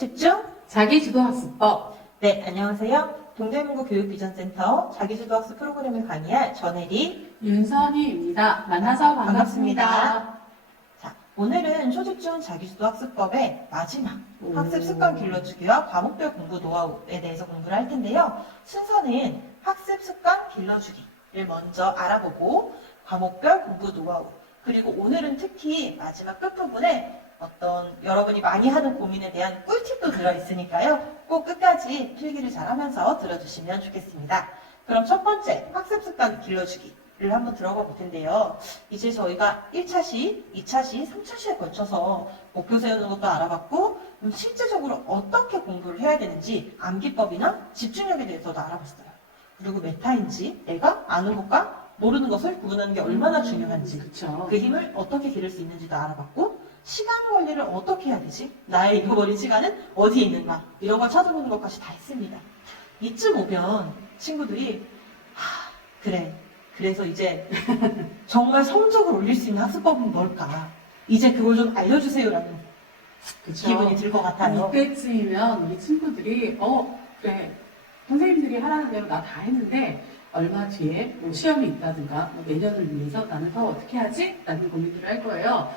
초집중 자기주도학습법. 네, 안녕하세요. 동대문구 교육비전센터 자기주도학습 프로그램을 강의할 전혜리 윤선희입니다. 만나서 반갑습니다. 자, 오늘은 초집중 자기주도학습법의 마지막 학습 습관 길러주기와 과목별 공부 노하우에 대해서 공부를 할 텐데요. 순서는 학습 습관 길러주기를 먼저 알아보고 과목별 공부 노하우, 그리고 오늘은 특히 마지막 끝부분에 어떤 여러분이 많이 하는 고민에 대한 꿀팁도 들어있으니까요. 꼭 끝까지 필기를 잘 하면서 들어주시면 좋겠습니다. 그럼 첫 번째 학습 습관 길러주기를 한번 들어가 볼 텐데요. 이제 저희가 1차시, 2차시, 3차시에 걸쳐서 목표 세우는 것도 알아봤고 실제적으로 어떻게 공부를 해야 되는지 암기법이나 집중력에 대해서도 알아봤어요. 그리고 메타인지, 내가 아는 것과 모르는 것을 구분하는 게 얼마나 중요한지, 그쵸. 그 힘을 어떻게 기를 수 있는지도 알아봤고, 시간 관리를 어떻게 해야 되지? 나의 잃어버린 시간은 어디에 있는가? 이런 걸 찾아보는 것까지 다 했습니다. 이쯤 오면 친구들이 그래, 그래서 이제 정말 성적을 올릴 수 있는 학습법은 뭘까? 이제 그걸 좀 알려주세요라는 그쵸. 기분이 들 것 같아요. 이때쯤이면 우리 친구들이 그래, 선생님들이 하라는 대로 나 다 했는데 얼마 뒤에 뭐 시험이 있다든가 뭐 내년을 위해서 나는 더 어떻게 하지? 라는 고민들을 할 거예요.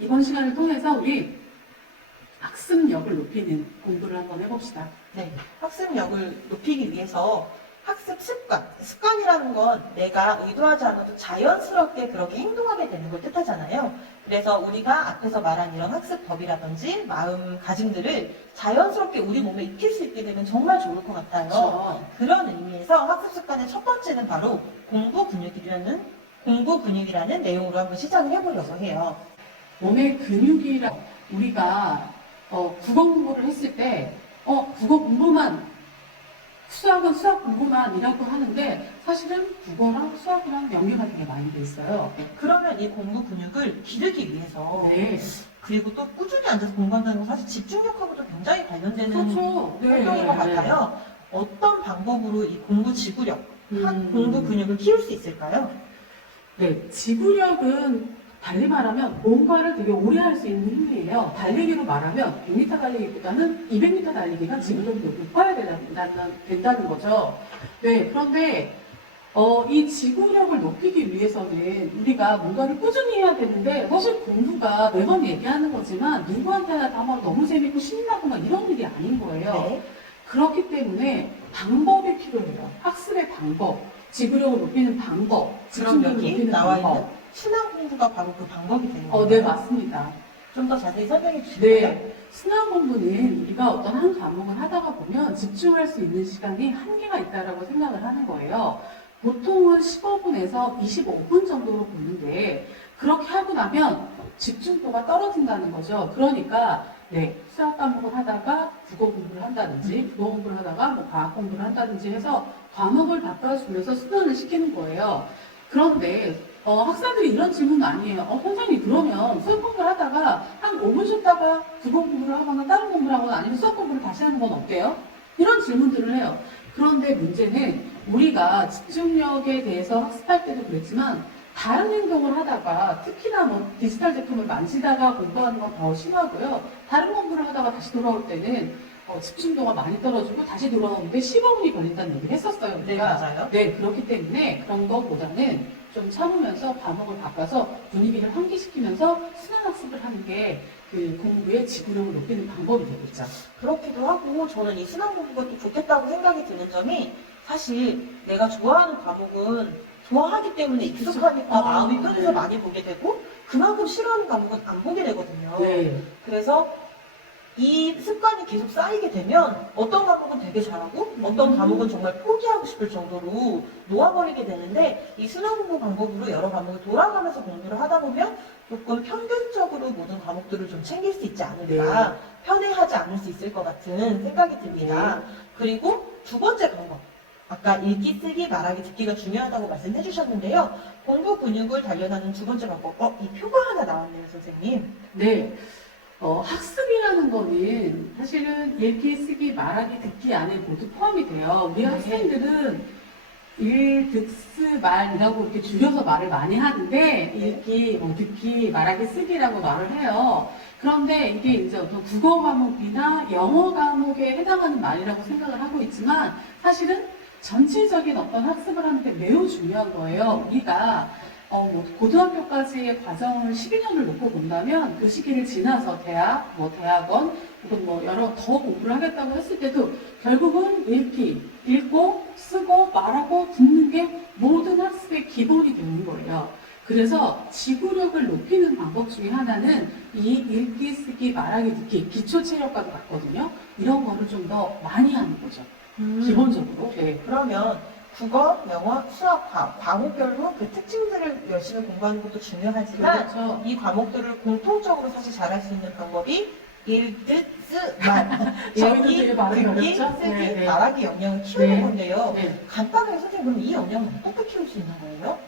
이번 시간을 통해서 우리 학습력을 높이는 공부를 한번 해봅시다. 네, 학습력을 높이기 위해서 학습 습관이라는 건 내가 의도하지 않아도 자연스럽게 그렇게 행동하게 되는 걸 뜻하잖아요. 그래서 우리가 앞에서 말한 이런 학습법이라든지 마음가짐들을 자연스럽게 우리 몸에 익힐 수 있게 되면 정말 좋을 것 같아요. 그렇죠. 그런 의미에서 학습 습관의 첫 번째는 바로 공부 근육이라는 내용으로 한번 시작을 해보려고 해요. 몸의 근육이라 우리가 국어 공부를 했을 때 국어 공부만 수학은 수학 공부만이라고 하는데 사실은 국어랑 수학이랑 연계가 되게 많이 돼 있어요. 그러면 이 공부 근육을 기르기 위해서 네. 그리고 또 꾸준히 앉아서 공부한다는 건 사실 집중력하고도 굉장히 관련되는 그렇죠. 활동인 것 같아요. 어떤 방법으로 이 공부 지구력, 공부 음. 근육을 키울 수 있을까요? 네, 지구력은 달리 말하면 뭔가를 되게 오래 할 수 있는 힘이에요. 달리기로 말하면 100m 달리기보다는 200m 달리기가 지구력이 높아야 된다는 거죠. 네, 그런데 이 지구력을 높이기 위해서는 우리가 뭔가를 꾸준히 해야 되는데 사실 공부가 매번 얘기하는 거지만 누구한테나 다 막 너무 재밌고 신나고 막 이런 일이 아닌 거예요. 네. 그렇기 때문에 방법이 필요해요. 학습의 방법, 지구력을 높이는 방법, 그럼 집중력을 여기 높이는 나와 방법. 있는 순환 공부가 바로 그 방법이 되는 거예요. 네, 맞습니다. 좀 더 자세히 설명해 주실까요? 네. 순환 공부는 우리가 어떤 한 과목을 하다가 보면 집중할 수 있는 시간이 한계가 있다라고 생각을 하는 거예요. 보통은 15분에서 25분 정도로 보는데 그렇게 하고 나면 집중도가 떨어진다는 거죠. 그러니까 수학 과목을 하다가 국어 공부를 한다든지 국어 공부를 하다가 뭐 과학 공부를 한다든지 해서 과목을 바꿔주면서 순환을 시키는 거예요. 그런데 학생들이 이런 질문은 아니에요. 선생님 그러면 수학 공부를 하다가 한 5분 쉬었다가 국어 공부를 하거나 다른 공부를 하거나 아니면 수학 공부를 다시 하는 건 어때요? 이런 질문들을 해요. 그런데 문제는 우리가 집중력에 대해서 학습할 때도 그랬지만 다른 행동을 하다가 특히나 뭐 디지털 제품을 만지다가 공부하는 건 더 심하고요. 다른 공부를 하다가 다시 돌아올 때는 집중도가 많이 떨어지고 다시 돌아오는데 15분이 걸린다는 얘기를 했었어요. 네, 우리가. 맞아요. 네, 그렇기 때문에 그런 것보다는 좀 참으면서 과목을 바꿔서 분위기를 환기시키면서 순환학습을 하는 게 그 공부의 지구력을 높이는 방법이 되겠죠. 그렇기도 하고 저는 이 순환 공부가 또 좋겠다고 생각이 드는 점이 사실 내가 좋아하는 과목은 좋아하기 때문에 익숙하니까 마음이 편해서 네. 많이 보게 되고 그만큼 싫어하는 과목은 안 보게 되거든요. 네. 그래서 이 습관이 계속 쌓이게 되면 어떤 과목은 되게 잘하고 어떤 과목은 정말 포기하고 싶을 정도로 놓아버리게 되는데 이 순환 공부 방법으로 여러 과목을 돌아가면서 공부를 하다 보면 조금 평균적으로 모든 과목들을 좀 챙길 수 있지 않을까, 편애하지 않을 수 있을 것 같은 생각이 듭니다. 그리고 두 번째 방법. 아까 읽기, 쓰기, 말하기, 듣기가 중요하다고 말씀해 주셨는데요. 공부 근육을 단련하는 두 번째 방법. 이 표가 하나 나왔네요, 선생님. 네. 학습이라는 거는 사실은 읽기, 쓰기, 말하기, 듣기 안에 모두 포함이 돼요. 우리 네. 학생들은 일득스말이라고 이렇게 줄여서 말을 많이 하는데 읽기, 듣기, 말하기, 쓰기라고 말을 해요. 그런데 이게 이제 어떤 국어 과목이나 영어 과목에 해당하는 말이라고 생각을 하고 있지만 사실은 전체적인 어떤 학습을 하는데 매우 중요한 거예요. 우리가 고등학교까지의 과정을 12년을 놓고 본다면 그 시기를 지나서 대학, 대학원, 혹은 여러 더 공부를 하겠다고 했을 때도 결국은 읽고, 쓰고, 말하고, 듣는 게 모든 학습의 기본이 되는 거예요. 그래서 지구력을 높이는 방법 중에 하나는 이 읽기, 쓰기, 말하기, 듣기, 기초 체력과도 같거든요. 이런 거를 좀 더 많이 하는 거죠. 기본적으로. 네. 그러면 국어, 영어, 수학, 과목별로 그 특징들을 열심히 공부하는 것도 중요하지만 그렇죠. 이 과목들을 공통적으로 사실 잘할 수 있는 방법이 읽듯 쓰만 저희도 읽기, 되게 말이 듣기, 어렵죠? 쓰기, 네, 네. 말하기 역량을 키우는 네. 건데요. 네. 간단하게 선생님 그럼 이 역량을 어떻게 키울 수 있는 거예요?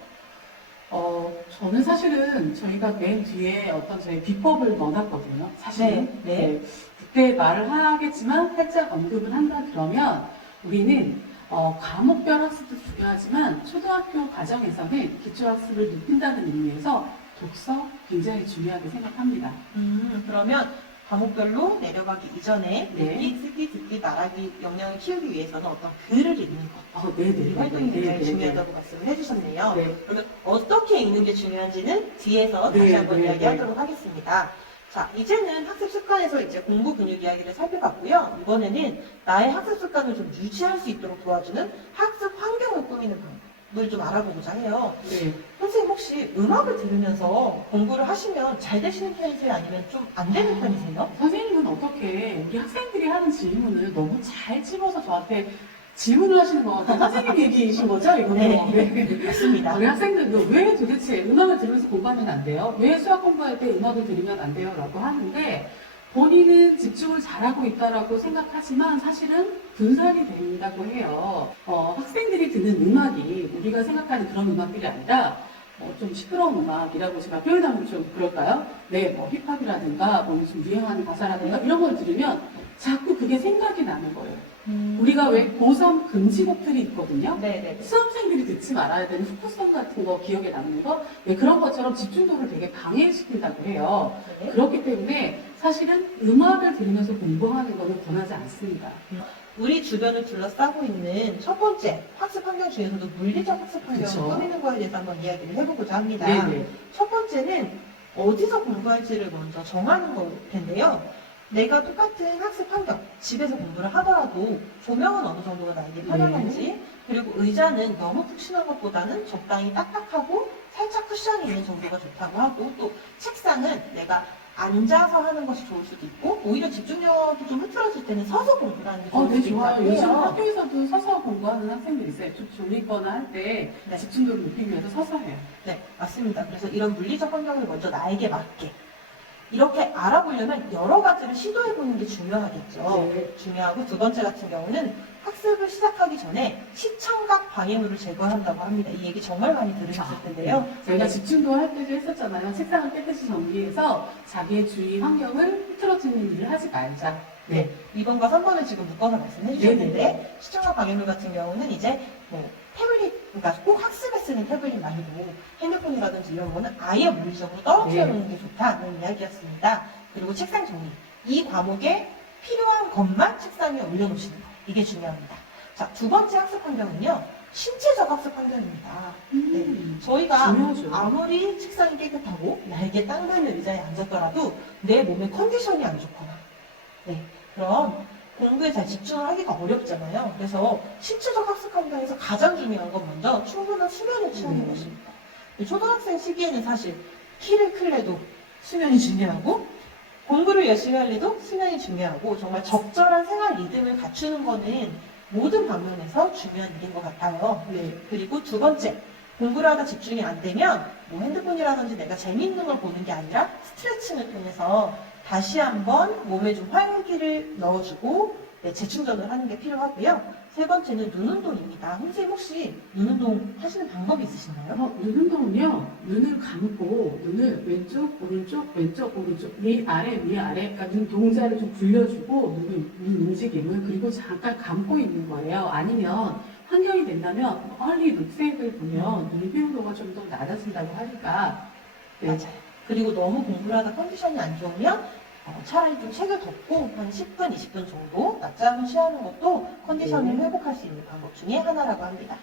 저는 사실은 저희가 맨 뒤에 어떤 저희 비법을 넣어놨거든요. 사실은. 네. 그때 말을 하겠지만 살짝 언급을 한다 그러면 우리는 과목별 학습도 중요하지만 초등학교 과정에서는 기초학습을 높인다는 의미에서 독서 굉장히 중요하게 생각합니다. 그러면 과목별로 내려가기 이전에 네. 읽기, 쓰기, 듣기, 말하기 역량을 키우기 위해서는 어떤 글을 읽는 것 네네. 활동이 굉장히 중요하다고 말씀을 해주셨네요. 네. 그러면 어떻게 읽는 게 중요한지는 뒤에서 다시 네, 한번 네, 이야기하도록 하겠습니다. 자, 이제는 학습 습관에서 이제 공부 근육 이야기를 살펴봤고요. 이번에는 나의 학습 습관을 좀 유지할 수 있도록 도와주는 학습 환경을 꾸미는 방법을 좀 알아보고자 해요. 네. 선생님 혹시 음악을 들으면서 공부를 하시면 잘 되시는 편이세요? 아니면 좀 안 되는 편이세요? 선생님은 어떻게 우리 학생들이 하는 질문을 너무 잘 집어서 저한테 질문을 하시는 것 같아요. 선생님 얘기이신 거죠? 이거는? 네, 맞습니다. 우리 학생들도 왜 도대체 음악을 들으면서 공부하면 안 돼요? 왜 수학 공부할 때 음악을 들으면 안 돼요? 라고 하는데 본인은 집중을 잘하고 있다라고 생각하지만 사실은 분산이 된다고 해요. 학생들이 듣는 음악이 우리가 생각하는 그런 음악들이 아니라 좀 시끄러운 음악이라고 제가 표현하면 좀 그럴까요? 네, 힙합이라든가 좀 유행하는 가사라든가 이런 걸 들으면 자꾸 그게 생각이 나는 거예요. 우리가 왜 고3 금지곡들이 있거든요. 네네. 수험생들이 듣지 말아야 되는 후크송 같은 거 기억에 남는 거 그런 것처럼 집중도를 되게 방해시킨다고 해요. 네. 그렇기 때문에 사실은 음악을 들으면서 공부하는 거는 권하지 않습니다. 우리 주변을 둘러싸고 있는 첫 번째 학습 환경 중에서도 물리적 학습 환경을 그쵸. 꾸미는 거에 대해서 한번 이야기를 해보고자 합니다. 네네. 첫 번째는 어디서 공부할지를 먼저 정하는 걸 텐데요. 내가 똑같은 학습 환경, 집에서 공부를 하더라도 조명은 어느 정도가 나에게 편안한지, 그리고 의자는 너무 푹신한 것보다는 적당히 딱딱하고 살짝 쿠션이 있는 정도가 좋다고 하고, 또 책상은 내가 앉아서 하는 것이 좋을 수도 있고, 오히려 집중력이 좀 흐트러질 때는 서서 공부를 하는 게 좋을 네, 수도 좋아요. 있다고 요즘 해요. 학교에서도 서서 공부하는 학생들이 있어요. 좀 졸리거나 할 때 네. 집중도를 높이기 위해서 서서 해요. 네, 맞습니다. 그래서 이런 물리적 환경을 먼저 나에게 맞게 이렇게 알아보려면 여러 가지를 시도해보는 게 중요하겠죠. 네. 중요하고 두 번째 같은 경우는 학습을 시작하기 전에 시청각 방해물을 제거한다고 합니다. 이 얘기 정말 많이 들으셨을 텐데요. 저희가 집중도 할 때도 했었잖아요. 책상을 깨끗이 정리해서 자기의 주위 환경을 흐트러지는 일을 하지 말자. 네, 2번과 3번을 지금 묶어서 말씀해 주셨는데 네네. 시청각 방해물 같은 경우는 이제 태블릿, 그러니까 꼭 학습에 쓰는 태블릿 말고 핸드폰이라든지 이런 거는 아예 물리적으로 떨어뜨려 놓는 게 좋다는 이야기였습니다. 그리고 책상 정리. 이 과목에 필요한 것만 책상에 올려놓으시는 거. 이게 중요합니다. 자, 두 번째 학습 환경은요. 신체적 학습 환경입니다. 네, 저희가 중요하죠. 아무리 책상이 깨끗하고 얇게 딱 맞는 의자에 앉았더라도 내 몸의 컨디션이 안 좋거나 그럼 공부에 잘 집중을 하기가 어렵잖아요. 그래서 신체적 학습 환경에서 가장 중요한 건 먼저 충분한 수면을 취하는 것입니다. 초등학생 시기에는 사실 키를 클래도 수면이 중요하고 공부를 열심히 할래도 수면이 중요하고 정말 적절한 생활 리듬을 갖추는 거는 모든 방면에서 중요한 일인 것 같아요. 그리고 두 번째, 공부를 하다 집중이 안 되면 핸드폰이라든지 내가 재미있는 걸 보는 게 아니라 스트레칭을 통해서 다시 한번 몸에 좀 활기를 넣어주고 재충전을 하는 게 필요하고요. 세 번째는 눈 운동입니다. 선생님 혹시 눈 운동 하시는 방법이 있으신가요? 눈 운동은요, 눈을 감고, 눈을 왼쪽, 오른쪽, 위, 아래, 그러니까 눈 동자를 좀 굴려주고, 눈 움직임을, 그리고 잠깐 감고 있는 거예요. 아니면 환경이 된다면 멀리 룩색을 보면 일비용도가 좀 더 낮아진다고 하니까 네. 맞아요. 그리고 너무 공부를 하다 컨디션이 안 좋으면 차라리 좀 책을 덮고 한 10분, 20분 정도 낮잠을 취하는 것도 컨디션을 회복할 수 있는 방법 중에 하나라고 합니다.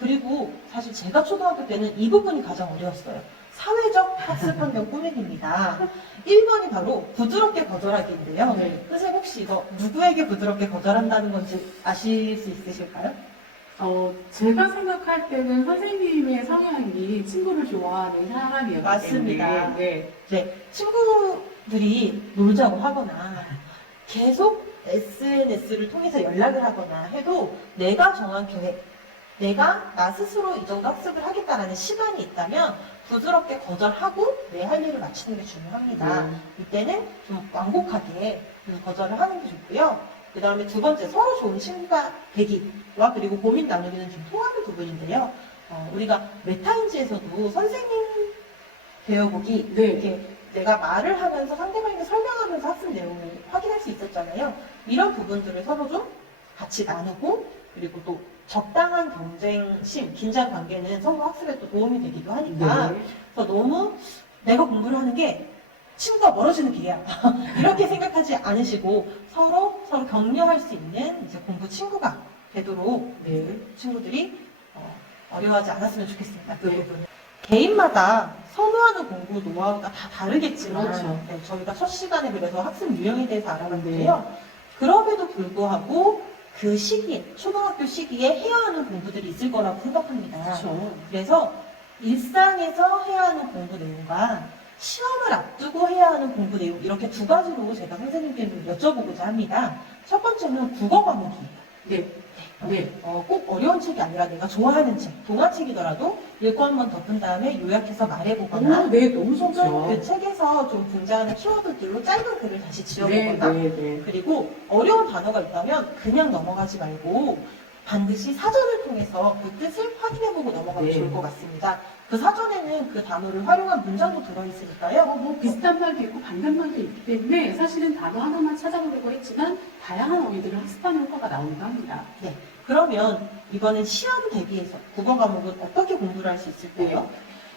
그리고 사실 제가 초등학교 때는 이 부분이 가장 어려웠어요. 사회적 학습 환경 꾸미기입니다. 1번이 바로 부드럽게 거절하기인데요. 네. 선생님 혹시 이거 누구에게 부드럽게 거절한다는 건지 아실 수 있으실까요? 제가 생각할 때는 선생님의 성향이 친구를 좋아하는 사람이었기 맞습니다. 때문에 네. 네, 친구들이 놀자고 하거나 계속 SNS를 통해서 연락을 하거나 해도 내가 정한 계획, 내가 나 스스로 이 정도 학습을 하겠다라는 시간이 있다면 부드럽게 거절하고 내 할 일을 마치는 게 중요합니다. 네. 이때는 좀 완곡하게 거절을 하는 게 좋고요. 그 다음에 두 번째, 서로 좋은 친구가 되기와 그리고 고민 나누기는 좀 통하는 부분인데요. 우리가 메타인지에서도 선생님 배워보기 네. 이렇게 내가 말을 하면서 상대방에게 설명하면서 학습 내용을 확인할 수 있었잖아요. 이런 부분들을 서로 좀 같이 나누고 그리고 또 적당한 경쟁심, 긴장 관계는 서로 학습에 또 도움이 되기도 하니까 네. 그래서 너무 내가 공부를 하는 게 친구가 멀어지는 길이야. 이렇게 생각하지 않으시고 서로 격려할 수 있는 이제 공부 친구가 되도록 네. 친구들이 어려워하지 않았으면 좋겠습니다. 그 네. 부분은. 개인마다 선호하는 공부 노하우가 다 다르겠지만 그렇죠. 네, 저희가 첫 시간에 그래서 학습 유형에 대해서 알아봤는데요. 그럼에도 불구하고 그 시기에, 초등학교 시기에 해야 하는 공부들이 있을 거라고 생각합니다. 그렇죠. 그래서 일상에서 해야 하는 공부 내용과 시험을 앞두고 해야 하는 공부 내용 이렇게 두 가지로 제가 선생님께 여쭤보고자 합니다. 첫 번째는 국어 과목이에요. 네. 네. 꼭 어려운 책이 아니라 내가 좋아하는 책, 동화책이더라도 읽고 한번 덮은 다음에 요약해서 말해보거나 네, 너무 혹은 좋죠. 그 책에서 좀 등장하는 키워드들로 짧은 글을 다시 네, 지어보거나 네, 네. 그리고 어려운 단어가 있다면 그냥 넘어가지 말고 반드시 사전을 통해서 그 뜻을 확인해보고 넘어가면 네. 좋을 것 같습니다. 그 사전에는 그 단어를 활용한 문장도 들어있으니까요. 뭐 비슷한 말도 있고 반대말도 있기 때문에 사실은 단어 하나만 찾아보려고 했지만 다양한 어휘들을 학습하는 효과가 나오기도 합니다. 네. 그러면 이번엔 시험 대비해서 국어 과목은 어떻게 공부를 할 수 있을까요?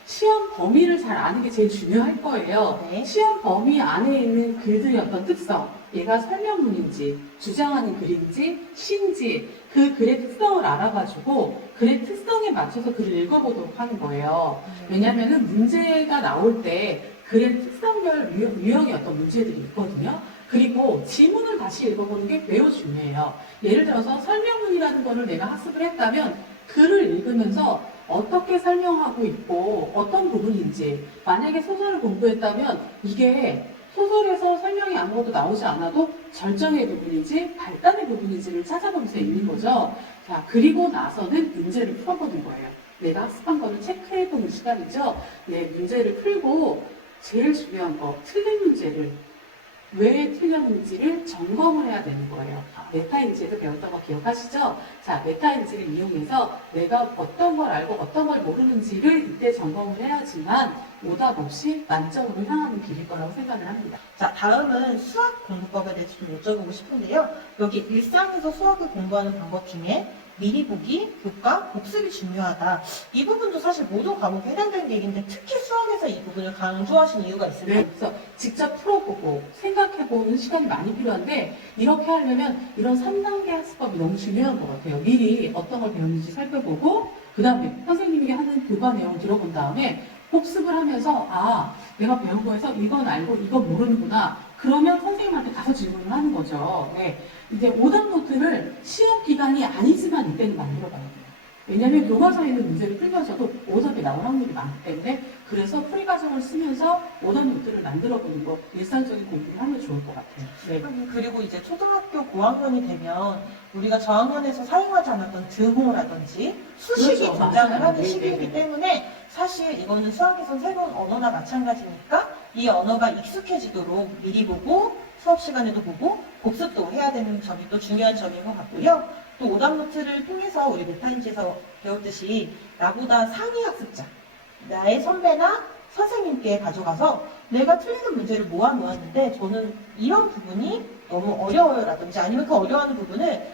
시험 범위를 잘 아는 게 제일 중요할 거예요. 네. 시험 범위 안에 있는 글들의 어떤 특성, 얘가 설명문인지, 주장하는 글인지, 시인지, 그 글의 특성을 알아가지고 글의 특성에 맞춰서 글을 읽어보도록 하는 거예요. 왜냐하면 문제가 나올 때 글의 특성별 유형의 어떤 문제들이 있거든요. 그리고 지문을 다시 읽어보는 게 매우 중요해요. 예를 들어서 설명문이라는 거를 내가 학습을 했다면 글을 읽으면서 어떻게 설명하고 있고 어떤 부분인지, 만약에 소설을 공부했다면 이게 소설에서 설명이 아무것도 나오지 않아도 절정의 부분인지 발단의 부분인지를 찾아보면서 읽는 거죠. 자, 그리고 나서는 문제를 풀어보는 거예요. 내가 학습한 거를 체크해보는 시간이죠. 네, 문제를 풀고 제일 중요한 거, 틀린 문제를 왜 틀렸는지를 점검을 해야 되는 거예요. 메타인지에서 배웠던 거 기억하시죠? 자, 메타인지를 이용해서 내가 어떤 걸 알고 어떤 걸 모르는지를 이때 점검을 해야지만 오답 없이 만점으로 향하는 길일 거라고 생각을 합니다. 자, 다음은 수학 공부법에 대해서 좀 여쭤보고 싶은데요. 여기 일상에서 수학을 공부하는 방법 중에 미리 보기, 교과, 복습이 중요하다. 이 부분도 사실 모든 과목에 해당되는 얘기인데 특히 수학에서 이 부분을 강조하신 이유가 있을까요? 네, 그래서 직접 풀어보고 생각해보는 시간이 많이 필요한데 이렇게 하려면 이런 3단계 학습법이 너무 중요한 것 같아요. 미리 어떤 걸 배웠는지 살펴보고 그 다음에 선생님이 하는 교과 내용 들어본 다음에 복습을 하면서 내가 배운 거에서 이건 알고 이건 모르는구나. 그러면 선생님한테 가서 질문을 하는 거죠. 네. 이제 오답 노트를 시험 기간이 아니지만 이때는 만들어 봐야 돼요. 왜냐하면 교과서에 있는 문제를 풀면서도 오답이 나올 확률이 많기 때문에 그래서 풀이 과정을 쓰면서 오답 노트를 만들어 보는 거 일상적인 공부를 하면 좋을 것 같아요. 네. 그리고 이제 초등학교 고학년이 되면 우리가 저학년에서 사용하지 않았던 드모라든지 수식이 그렇죠. 등장을 맞아요. 하는 네, 시기이기 네, 네. 때문에 사실 이거는 수학에선 새로운 언어나 마찬가지니까 이 언어가 익숙해지도록 미리 보고 수업 시간에도 보고 복습도 해야 되는 점이 또 중요한 점인 것 같고요. 또 오답 노트를 통해서 우리 메타인지에서 배웠듯이 나보다 상위 학습자, 나의 선배나 선생님께 가져가서 내가 틀리는 문제를 모아놓았는데 저는 이런 부분이 너무 어려워요 라든지 아니면 그 어려워하는 부분을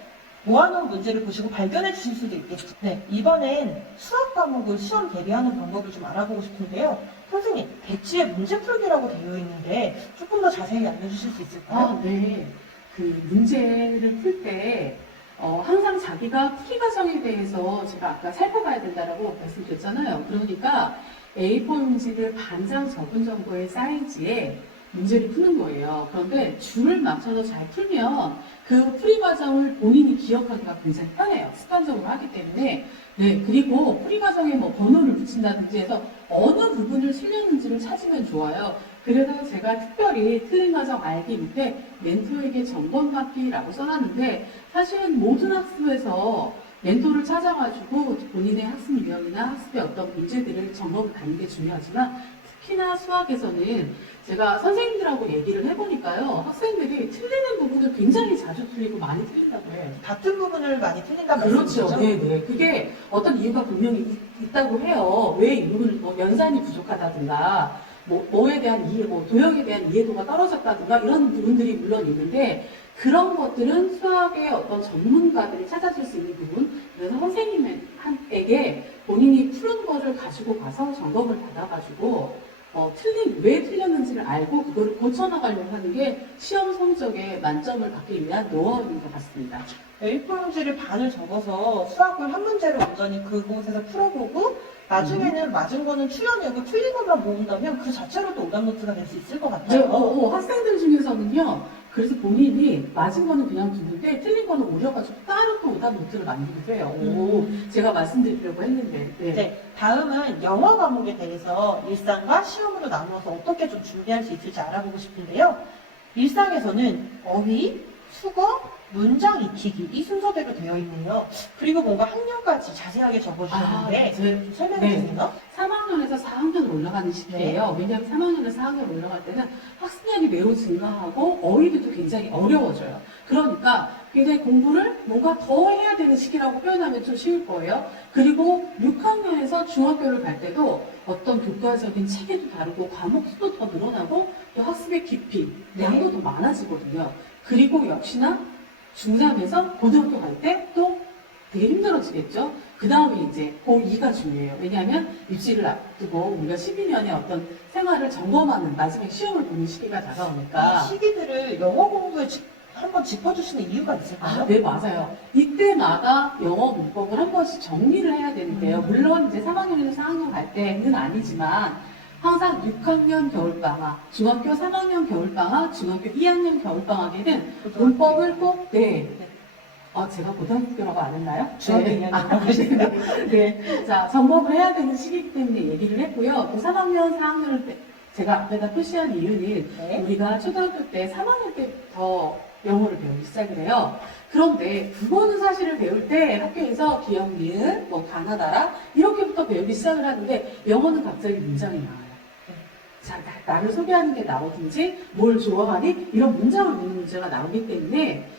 모아놓은 문제를 보시고 발견해 주실 수도 있겠죠. 네, 이번엔 수학 과목을 시험 대비하는 방법을 좀 알아보고 싶은데요. 선생님, 배치에 문제 풀기라고 되어 있는데 조금 더 자세히 알려주실 수 있을까요? 아, 네. 그 문제를 풀 때, 항상 자기가 풀이 과정에 대해서 제가 아까 살펴봐야 된다라고 말씀드렸잖아요. 그러니까 A4 용지를 반장 적은 정도의 사이즈에 문제를 푸는 거예요. 그런데 줄을 맞춰서 잘 풀면 그 풀이 과정을 본인이 기억하기가 굉장히 편해요. 습관적으로 하기 때문에. 네, 그리고 풀이 과정에 뭐 번호를 붙인다든지 해서 어느 부분을 틀렸는지를 찾으면 좋아요. 그래서 제가 특별히 틀린 과정 알기 밑에 멘토에게 점검받기라고 써놨는데 사실은 모든 학습에서 멘토를 찾아가지고 본인의 학습 유형이나 학습의 어떤 문제들을 점검을 받는 게 중요하지만 특히나 수학에서는 제가 선생님들하고 얘기를 해보니까요. 학생들이 틀리는 부분을 굉장히 자주 틀리고 많이 틀린다고 해요. 같은 부분을 많이 틀린다는 그렇죠. 말씀이시죠? 네네. 그게 어떤 이유가 분명히 있다고 해요. 왜 이 부분을 뭐 연산이 부족하다든가, 뭐에 대한 이해, 도형에 대한 이해도가 떨어졌다든가 이런 부분들이 물론 있는데 그런 것들은 수학의 어떤 전문가들이 찾아줄 수 있는 부분. 그래서 선생님에게 본인이 푸는 거를 가지고 가서 점검을 받아가지고 왜 틀렸는지를 알고 그거를 고쳐나가려고 하는 게 시험 성적에 만점을 받기 위한 노하우인 것 같습니다. A4 용지를 반을 접어서 수학을 한 문제를 온전히 그곳에서 풀어보고 나중에는 맞은 거는 추려내고 틀린 것만 모은다면 그 자체로도 오답노트가 될 수 있을 것 네, 같아요. 학생들 중에서는요, 그래서 본인이 맞은 거는 그냥 두는데 틀린 거는 오려가지고 따로 또 오답 노트를 만들기도 해요. 제가 말씀드리려고 했는데. 네. 네, 다음은 영어 과목에 대해서 일상과 시험으로 나누어서 어떻게 좀 준비할 수 있을지 알아보고 싶은데요. 일상에서는 어휘, 국어, 문장 익히기 이 순서대로 되어 있네요. 그리고 뭔가 학년까지 자세하게 적어주셨는데 좀 설명해 네. 주세요. 3학년에서 4학년 올라가는 시기예요. 왜냐하면 3학년에서 4학년 올라갈 때는 학습량이 매우 증가하고 어휘도 굉장히 어려워져요. 그러니까 굉장히 공부를 뭔가 더 해야 되는 시기라고 표현하면 좀 쉬울 거예요. 그리고 6학년에서 중학교를 갈 때도 어떤 교과적인 체계도 다르고 과목 수도 더 늘어나고 또 학습의 깊이, 양도 더 많아지거든요. 그리고 역시나 중3에서 고등학교 갈 때 또 되게 힘들어지겠죠. 그 다음에 이제 고2가 중요해요. 왜냐하면 입시를 앞두고 우리가 12년의 어떤 생활을 점검하는 마지막 시험을 보는 시기가 다가오니까. 이 시기들을 영어 공부에 한번 짚어주시는 이유가 있을까요? 네, 맞아요. 이때마다 영어 문법을 한 번씩 정리를 해야 되는데요. 물론 이제 3학년에서 4학년 갈 때는 아니지만 항상 6학년 겨울방학, 중학교 3학년 겨울방학, 중학교 2학년 겨울방학에는 문법을 꼭, 제가 고등학교라고 안 했나요? 중학교 2학년 네. 자, 점검을 해야 되는 시기이기 때문에 얘기를 했고요. 또 3학년, 4학년을 제가 앞에다 표시한 이유는 우리가 초등학교 때 3학년 때부터 영어를 배우기 시작을 해요. 그런데 국어는 사실을 배울 때 학교에서 기역, 니은, 가나다라 이렇게부터 배우기 시작을 하는데 영어는 갑자기 문장이 나와요. 자, 나를 소개하는 게 나오든지 뭘 좋아하니? 이런 문장을 묻는 문제가 나오기 때문에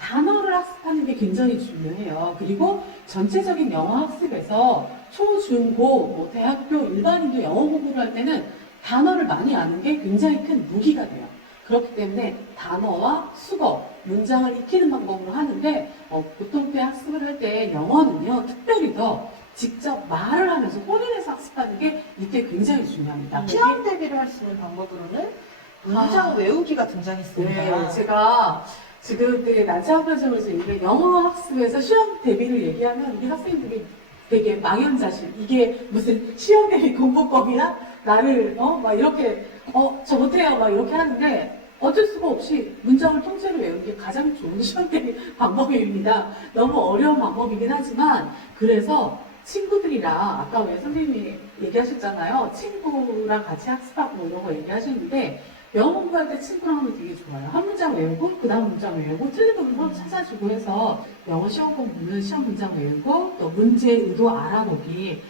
단어를 학습하는 게 굉장히 중요해요. 그리고 전체적인 영어 학습에서 초, 중, 고, 대학교 일반인도 영어 공부를 할 때는 단어를 많이 아는 게 굉장히 큰 무기가 돼요. 그렇기 때문에 단어와 수거, 문장을 익히는 방법으로 하는데 보통 때 학습을 할 때 영어는요, 특별히 더 직접 말을 하면서 혼인해서 학습하는 게 이때 굉장히 중요합니다. 시험 대비를 할 수 있는 방법으로는 문장 외우기가 등장했습니다. 네, 제가 지금 되게 난처한 표정에서 얘기해 영어 학습에서 시험 대비를 얘기하면 우리 학생들이 되게 망연자실. 이게 무슨 시험 대비 공부법이야? 나를 막 이렇게 저 못해요 막 이렇게 하는데 어쩔 수가 없이 문장을 통째로 외우는 게 가장 좋은 시험 대비 방법입니다. 너무 어려운 방법이긴 하지만 그래서 친구들이랑 아까 왜 선생님이 얘기하셨잖아요. 친구랑 같이 학습하고 이런 거 얘기하시는데 영어 공부할 때 친구랑 하면 되게 좋아요. 한 문장 외우고 그 다음 문장 외우고 틀린 부분 찾아주고 해서 영어 시험 공부는 시험 문장 외우고 또 문제 의도 알아보기.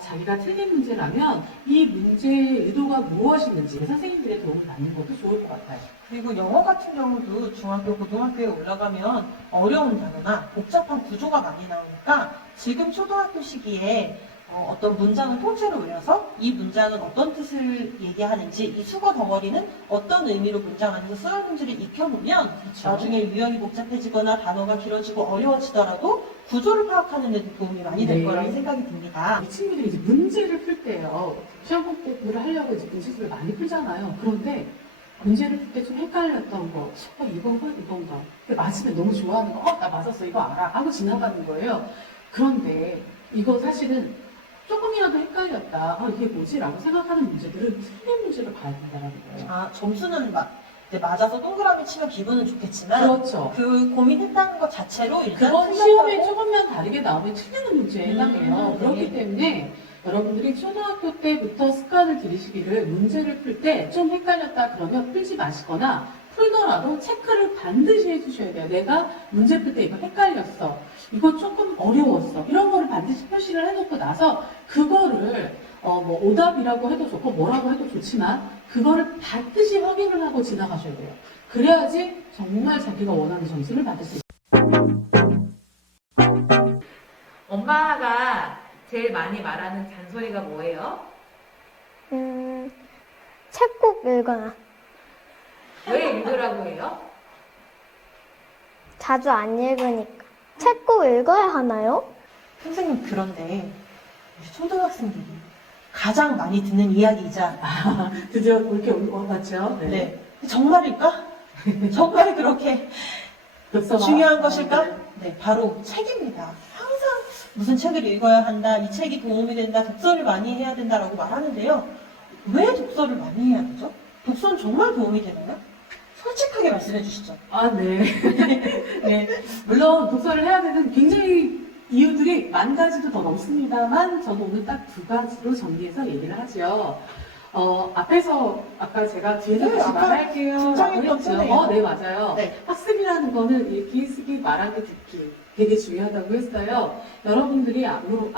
자기가 틀린 문제라면 이 문제의 의도가 무엇이는지 선생님들의 도움을 받는 것도 좋을 것 같아요. 그리고 영어 같은 경우도 중학교, 고등학교에 올라가면 어려운 단어나 복잡한 구조가 많이 나오니까 지금 초등학교 시기에 어떤 문장을 통째로 외워서 이 문장은 어떤 뜻을 얘기하는지, 이 수거 덩어리는 어떤 의미로 문장 안에서 쓰였는지를 익혀놓으면 그렇죠. 나중에 유형이 복잡해지거나 단어가 길어지고 어려워지더라도 구조를 파악하는 데 도움이 많이 될 네. 거라는 생각이 듭니다. 이 친구들이 이제 문제를 풀 때요. 시험 공부를 하려고 이제 문제집을 많이 풀잖아요. 그런데 문제를 풀 때 좀 헷갈렸던 거, 이건가? 이건가? 근데 맞으면 너무 좋아하는 거, 나 맞았어, 이거 알아. 하고 지나가는 거예요. 그런데 이거 사실은 조금이라도 헷갈렸다. 이게 뭐지? 라고 생각하는 문제들은 틀린 문제를 봐야 된다는 거예요. 점수는 이제 맞아서 동그라미 치면 기분은 좋겠지만 그렇죠. 그 고민했다는 것 자체로 일단 그건 틀렸다고- 시험에 조금만 다르게 나오면 틀리는 문제에 해당해요. 네. 그렇기 때문에 여러분들이 초등학교 때부터 습관을 들이시기를 문제를 풀 때 좀 헷갈렸다 그러면 풀지 마시거나 풀더라도 체크를 반드시 해주셔야 돼요. 내가 문제 풀 때 이거 헷갈렸어. 이거 조금 어려웠어. 이런 거를 반드시 표시를 해놓고 나서 그거를 뭐 오답이라고 해도 좋고 뭐라고 해도 좋지만 그거를 반드시 확인을 하고 지나가셔야 돼요. 그래야지 정말 자기가 원하는 점수를 받을 수 있어요. 엄마가 제일 많이 말하는 잔소리가 뭐예요? 책 꼭 읽어라. 왜 읽으라고 해요? 자주 안 읽으니까. 책 꼭 읽어야 하나요? 선생님, 그런데 우리 초등학생들이 가장 많이 듣는 이야기이자 드디어 이렇게 올라왔죠. 네. 정말일까? 정말 그렇게 중요한 것일까? 네, 바로 책입니다. 항상 무슨 책을 읽어야 한다, 이 책이 도움이 된다, 독서를 많이 해야 된다라고 말하는데요. 왜 독서를 많이 해야 되죠? 독서는 정말 도움이 되나요? 솔직하게 말씀해 주시죠. 네. 네. 물론 독서를 해야 되는 굉장히 이유들이 만 가지도 더 넘습니다만 저도 오늘 딱 두 가지로 정리해서 얘기를 하죠. 앞에서 아까 제가 뒤에서 네, 다시 아까 말할게요. 등장했던 라고 했죠. 표네요. 네, 맞아요. 네. 학습이라는 거는 읽기, 쓰기, 말하기, 듣기 되게 중요하다고 했어요. 여러분들이 앞으로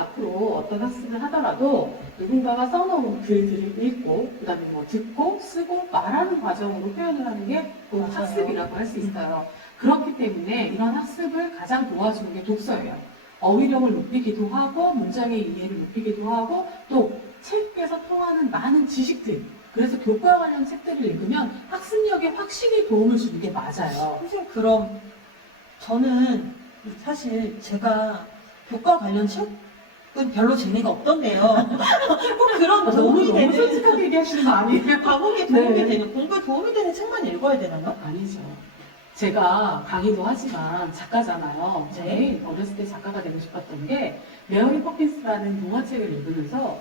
어떤 학습을 하더라도 누군가가 써놓은 글들을 읽고 그다음에 뭐 듣고 쓰고 말하는 과정으로 표현을 하는 게 곧 맞아요. 학습이라고 할 수 있어요. 그렇기 때문에 이런 학습을 가장 도와주는 게 독서예요. 어휘력을 높이기도 하고 문장의 이해를 높이기도 하고 또 책에서 통하는 많은 지식들, 그래서 교과 관련 책들을 읽으면 학습력에 확실히 도움을 주는 게 맞아요. 선생님, 그럼 저는 사실 제가 교과 관련 책은 별로 재미가 없던데요. 꼭 그런 도움이 너무 되는, 솔직하게 얘기하시는 거 아니에요? 과목에 도움이 네. 되는, 공부에 도움이 되는 책만 읽어야 되나요? 아니죠. 제가 강의도 하지만 작가잖아요. 네. 저는 어렸을 때 작가가 되고 싶었던 게 메어리 포핀스라는 동화책을 읽으면서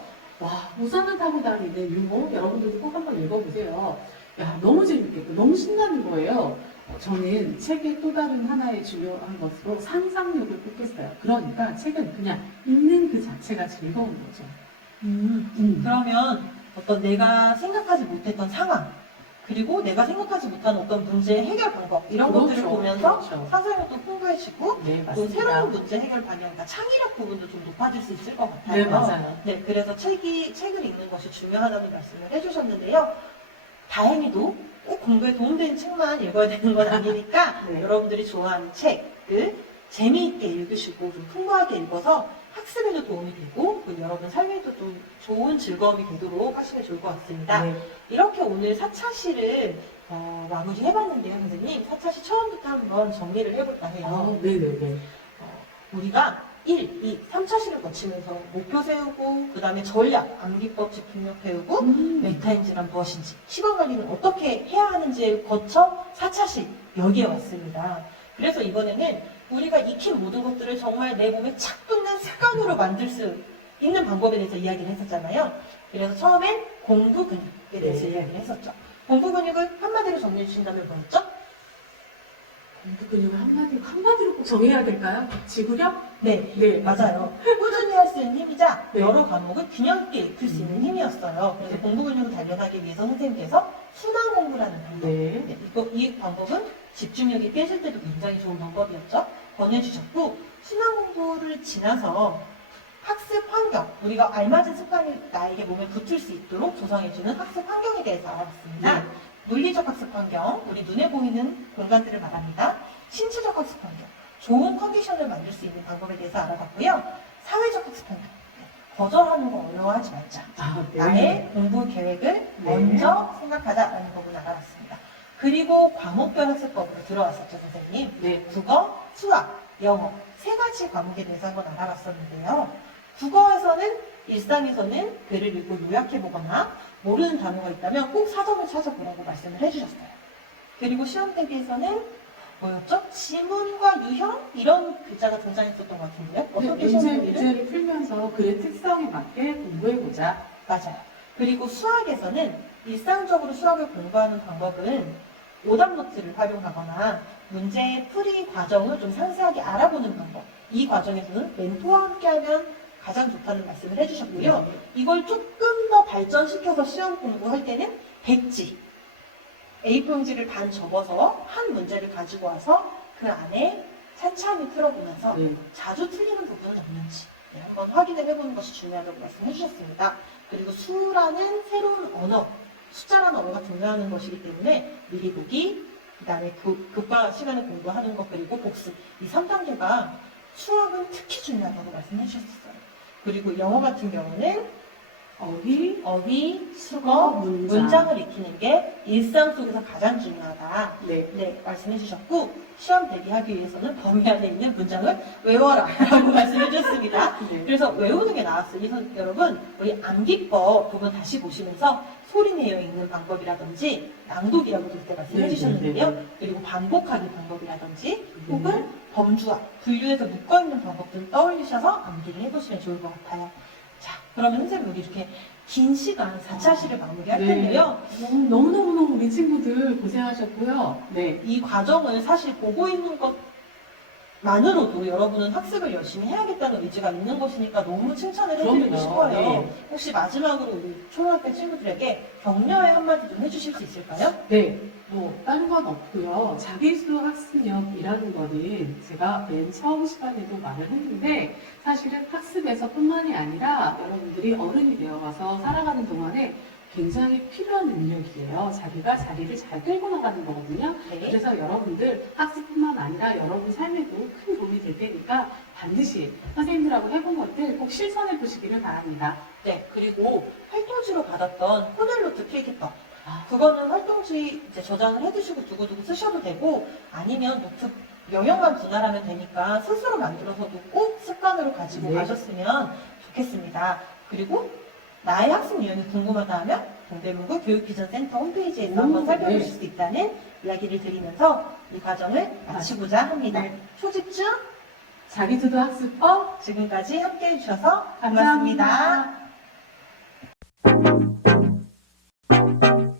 우산을 타고 다니는 유모 여러분들도 꼭 한번 읽어보세요. 너무 재밌겠고 너무 신나는 거예요. 저는 책의 또 다른 하나의 중요한 것으로 상상력을 꼽겠어요. 그러니까 책은 그냥 읽는 그 자체가 즐거운 거죠. 그러면 어떤 내가 생각하지 못했던 상황, 그리고 내가 생각하지 못한 어떤 문제의 해결 방법, 이런 그렇죠. 것들을 보면서 그렇죠. 상상력도 풍부해지고 네, 또 맞습니다. 새로운 문제 해결 방향, 그러니까 창의력 부분도 좀 높아질 수 있을 것 같아요. 네, 맞아요. 네, 그래서 책을 읽는 것이 중요하다는 말씀을 해주셨는데요. 다행히도 꼭 공부에 도움되는 책만 읽어야 되는 건 아니니까 네. 여러분들이 좋아하는 책을 재미있게 읽으시고 좀 풍부하게 읽어서 학습에도 도움이 되고 또 여러분 삶에도 좀 좋은 즐거움이 되도록 하시면 좋을 것 같습니다. 네. 이렇게 오늘 4차시를 마무리 해봤는데요, 선생님. 4차시 처음부터 한번 정리를 해볼까 해요. 네네네. 우리가 1, 2, 3차시를 거치면서 목표 세우고, 그 다음에 전략, 암기법, 집중력 배우고, 메타인지란 무엇인지, 시간 관리는 어떻게 해야 하는지를 거쳐 4차시 여기에 왔습니다. 그래서 이번에는 우리가 익힌 모든 것들을 정말 내 몸에 착 붙는 습관으로 만들 수 있는 방법에 대해서 이야기를 했었잖아요. 그래서 처음엔 공부 근육에 대해서 네. 이야기를 했었죠. 공부 근육을 한마디로 정리해 주신다면 뭐였죠? 공부 근육을 한마디로 꼭 정해야 될까요? 지구력? 네, 네, 맞아요. 꾸준히 할 수 있는 힘이자 네. 여러 과목을 균형 있게 익힐 수 있는 힘이었어요. 그래서 네. 공부 근육을 단련하기 위해서 선생님께서 순환 공부라는 방법, 네. 이 방법은 집중력이 깨질 때도 굉장히 좋은 방법이었죠. 권해주셨고, 순환 공부를 지나서 학습 환경, 우리가 알맞은 습관이 나에게 몸에 붙을 수 있도록 조성해주는 학습 환경에 대해서 알아봤습니다. 네. 물리적 학습 환경, 우리 눈에 보이는 공간들을 말합니다. 신체적 학습 환경, 좋은 컨디션을 만들 수 있는 방법에 대해서 알아봤고요. 사회적 학습 환경, 거절하는 거 어려워하지 말자. 네. 나의 공부 계획을 네. 먼저 생각하자라는 부분을 알아봤습니다. 그리고 과목별 학습법으로 들어왔었죠, 선생님. 네. 국어, 수학, 영어 세 가지 과목에 대해서 한번 알아봤었는데요. 국어에서는 일상에서는 글을 읽고 요약해보거나 모르는 단어가 있다면 꼭 사전을 찾아보라고 말씀을 해주셨어요. 그리고 시험 대비해서는 뭐였죠? 지문과 유형? 이런 글자가 등장했었던 것 같은데요. 어떻게 시험 대비를? 문제를 풀면서 글의 특성에 맞게 공부해보자. 맞아요. 그리고 수학에서는 일상적으로 수학을 공부하는 방법은 오답 노트를 활용하거나 문제의 풀이 과정을 좀 상세하게 알아보는 방법. 이 과정에서는 멘토와 함께하면 가장 좋다는 말씀을 해주셨고요. 이걸 조금 더 발전시켜서 시험 공부할 때는 백지, A4용지를 반 접어서 한 문제를 가지고 와서 그 안에 찬찬히 풀어보면서 네. 자주 틀리는 부분은 없는지 한번 확인을 해보는 것이 중요하다고 말씀해 주셨습니다. 그리고 수라는 새로운 언어, 숫자라는 언어가 등장하는 것이기 때문에 미리 보기, 그 다음에 급과 시간에 공부하는 것, 그리고 복습. 이 3단계가 수학은 특히 중요하다고 말씀해 주셨어요. 그리고 영어 같은 경우는 어휘, 수거, 문장을 익히는 게 일상 속에서 가장 중요하다. 네. 말씀해 주셨고, 시험 대비하기 위해서는 범위 안에 있는 문장을 외워라. 라고 말씀해 주셨습니다. 네. 그래서 외우는 게 나왔어요. 여러분, 우리 암기법 부분 다시 보시면서 소리 내어 읽는 방법이라든지, 낭독이라고 그때 말씀해 네, 주셨는데요. 네, 네. 그리고 반복하기 방법이라든지, 혹은 범주와 분류해서 묶어있는 방법들을 떠올리셔서 암기를 해보시면 좋을 것 같아요. 자, 그러면 선생님 우리 이렇게 긴 시간 4차시를 마무리할 네. 텐데요. 너무너무 우리 친구들 고생하셨고요. 네. 이 과정을 사실 보고 있는 것만으로도 여러분은 학습을 열심히 해야겠다는 의지가 있는 것이니까 너무 칭찬을 해드리고 그럼요. 싶어요. 네. 혹시 마지막으로 우리 초등학교 친구들에게 격려의 한마디 좀 해주실 수 있을까요? 네, 다른 건 없고요. 자기수 학습력이라는 거는 제가 맨 처음 시간에도 말을 했는데 사실은 학습에서뿐만이 아니라 여러분들이 어른이 되어가서 살아가는 동안에 굉장히 필요한 능력이에요. 자기가 자리를 잘 끌고 나가는 거거든요. 네. 그래서 여러분들 학습뿐만 아니라 여러분 삶에도 큰 도움이 될 테니까 반드시 선생님들하고 해본 것들 꼭 실천해 보시기를 바랍니다. 네, 그리고 활동지로 받았던 호들노트 필기법. 아. 그거는 활동지 이제 저장을 해두시고 두고두고 쓰셔도 되고, 아니면 노트 영역만 분할하면 되니까 스스로 만들어서도 꼭 습관으로 가지고 네. 가셨으면 좋겠습니다. 그리고 나의 학습 유형이 궁금하다 하면 동대문구 교육비전센터 홈페이지에서 한번 살펴보실 네. 수 있다는 이야기를 드리면서 이 과정을 마치고자 합니다. 네. 초집중 자기주도 학습법 지금까지 함께 해주셔서 고맙습니다. 감사합니다.